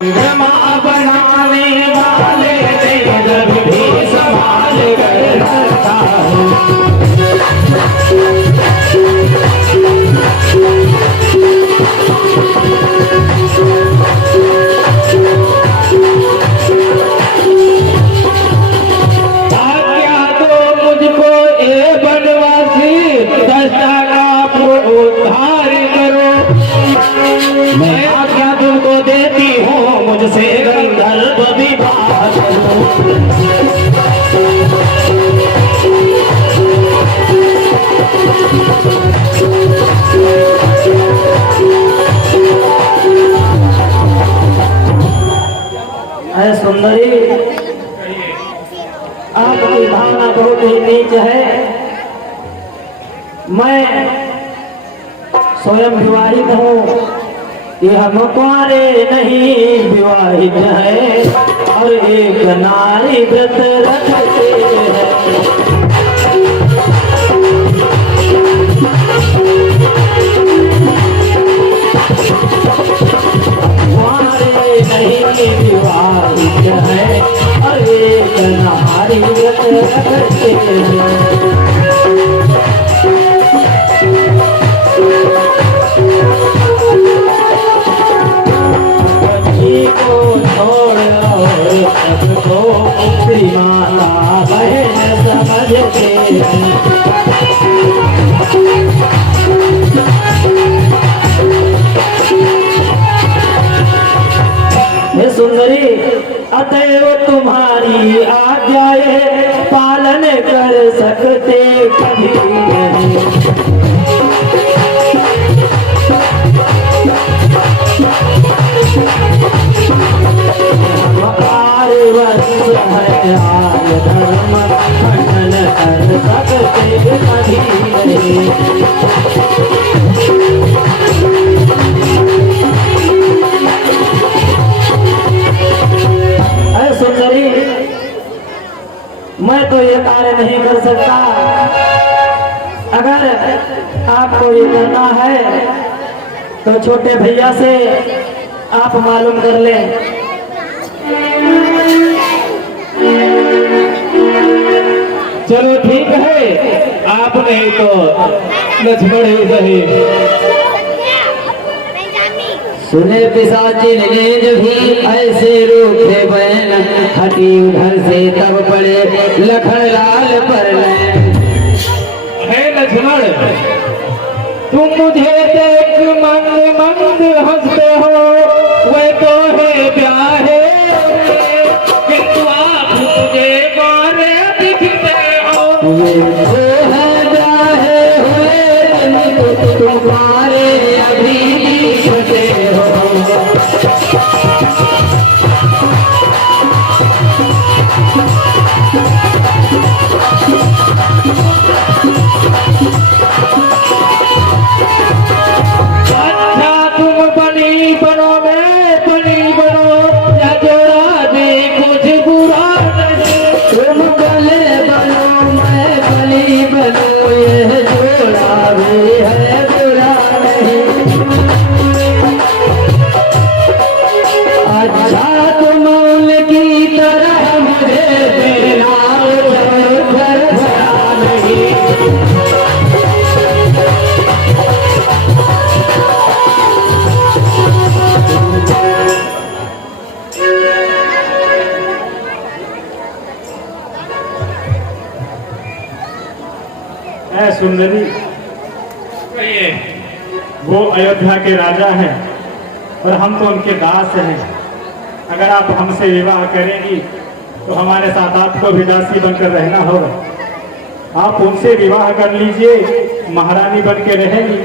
ब्रह्मा बनाने वाले ने जब भी संभाल कर रखा है। आज्ञा दो मुझको ए बनवासी, दशा का उद्धार करो। मैं आज्ञा तुमको देती हूँ, मुझसे गंधर्व विवाह करो। है सुंदरी, आपकी भावना बहुत ही नीच है। मैं स्वयं विवाहित हूँ, यह मकवारे नहीं विवाहित है, और एक नारी व्रत रखते हैं। मकवारे नहीं विवाहित है, और एक नारी व्रत रखते हैं। सबको श्री माता बहन समझते हैं। हे सुंदरी, अतएव तुम्हारी आज्ञाएं पालन कर सकते कभी नहीं। धर्म खंडन कर सकते कभी नहीं। सुंदरी, मैं तो ये कार्य नहीं कर सकता। अगर आपको ये करना है तो छोटे भैया से आप मालूम कर लें। चलो ठीक है, आप नहीं तो लक्ष्मण ही सही। सुने पिशाची निज भी ऐसे रूठे बैन, हटी उधर से तब पड़े लखन लाल पर। है लक्ष्मण, तुम मुझे देख मंद मंद हंसते हो, वे तो है ब्याहे, किंतु आप मुझे मारे दिखते हो। तुम्हारे अभी दिखते हो। अच्छा तुम बनी बनो, मैं बनी बनो, या जोड़ा दे कुछ बुरा नहीं। तुम गले बनो, मैं बली बनो, ये जोड़ा भी है बुरा नहीं। अच्छा तुम उनकी तरह मुझे देना घर भरा नहीं। सुंदरी, वो अयोध्या के राजा हैं और हम तो उनके दास हैं। अगर आप हमसे विवाह करेंगी तो हमारे साथ आपको भी दासी बनकर रहना होगा। आप उनसे विवाह कर लीजिए, महारानी बन के रहेंगी।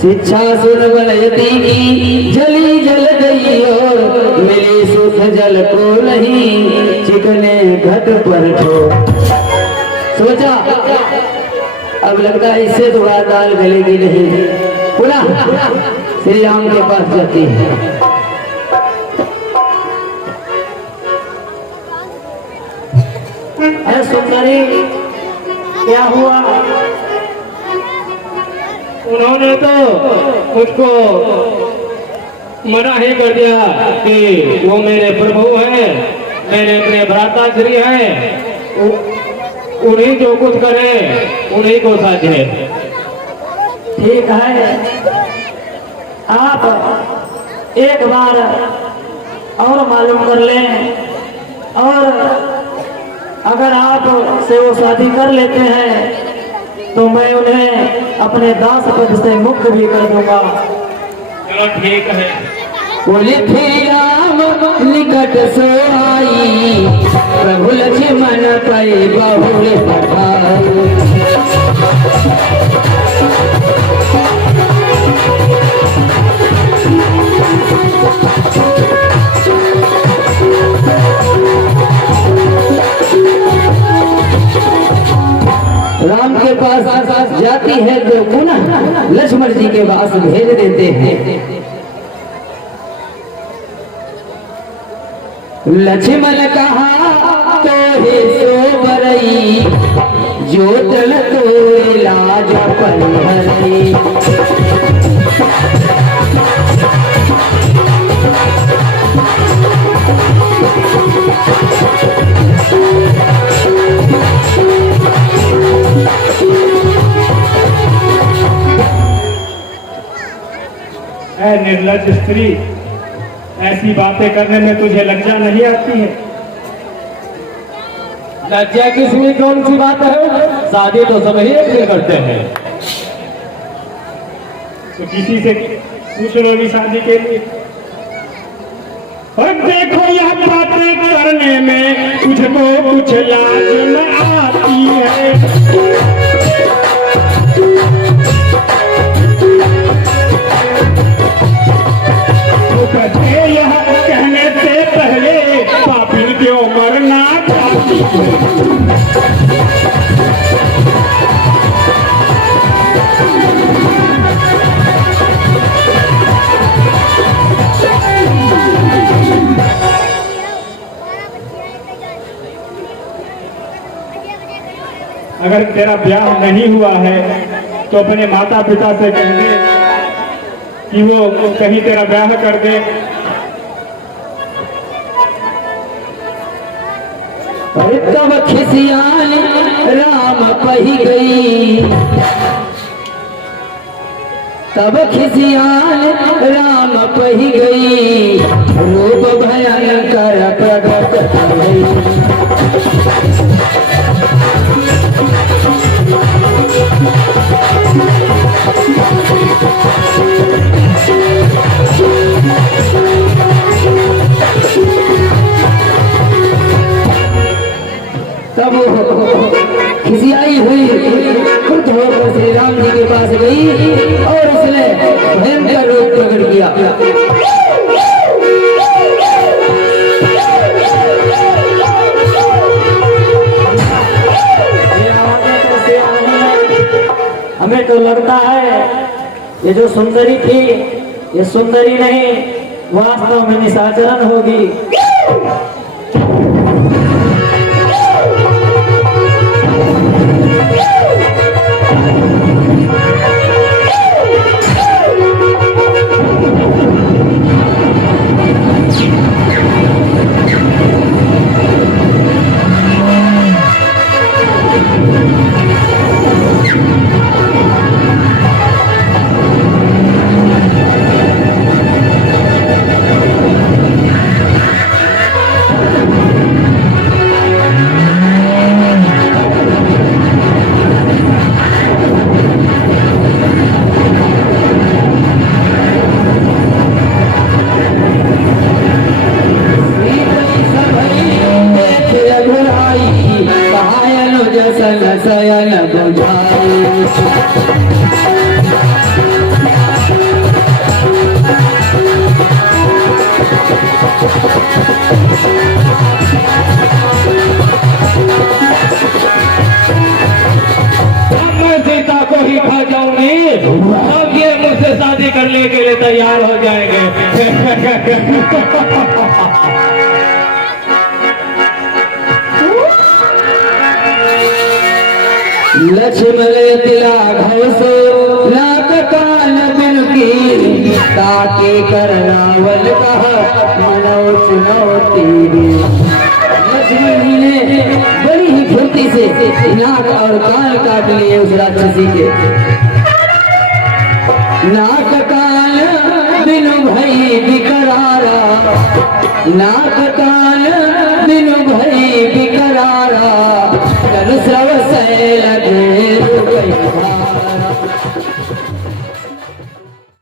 शिक्षा सुन बनयती की जली जल गई, और मिली सुख जल को नहीं, चिकने घट पर ठो। सोचा अब लगता है इससे तो दाल गलेगी नहीं, पुनः श्री राम के पास जाती है। सुंदरी, क्या हुआ? उन्होंने तो मुझको मना ही कर दिया कि वो मेरे प्रभु हैं, मेरे अपने भ्राता श्री हैं, उन्हीं जो कुछ करे उन्हीं को साझे। ठीक है, आप एक बार और मालूम कर लें, और अगर आप से वो शादी कर लेते हैं तो मैं उन्हें अपने दास पद से मुक्त भी कर दूंगा। चलो ठीक है। बोले फिर राम निकट से आई, प्रभु लक्ष्मण पै बहुल पठाई। राम के पास जाती है तो पुनः लक्ष्मण जी के पास भेज देते हैं। लक्ष्मण कहा तो हे सो बरई, जो तल तो लाज पलहरई। निर्लज स्त्री, ऐसी बातें करने में तुझे लज्जा नहीं आती है? लज्जा किसमें कौन सी बात है? शादी तो सब ही एक दिन करते हैं। तो किसी से पूछ लो भी शादी के लिए। और देखो यह बातें करने में तुझको कुछ लाज न आती है। यह कहने से पहले पापिन क्यों मरना चाहती है? अगर तेरा ब्याह नहीं हुआ है तो अपने माता पिता से कह दे कि वो कहीं तेरा ब्याह कर दे। तब खिसियान राम पही गई, तब खिसियान राम पही गई, रूप भयंकर प्रकट भई। तब खिसियाई हुई खुद होकर श्री राम जी के पास गई और उसने भयंकर रूप प्रकट किया। हमें तो लगता है ये जो सुंदरी थी ये सुंदरी नहीं, वास्तव में निशाचरण होगी। करने के लिए तैयार हो जाएंगे। लक्ष्मण तिला घोसो नाक कान बिनकी ताके करनावल कह मनो चुनौती। लक्ष्मण जी ने बड़ी ही फुर्ती से नाक और कान काट लिए उस राक्षसी के। नाक कान बिनु भई बिकरारा, नाक कान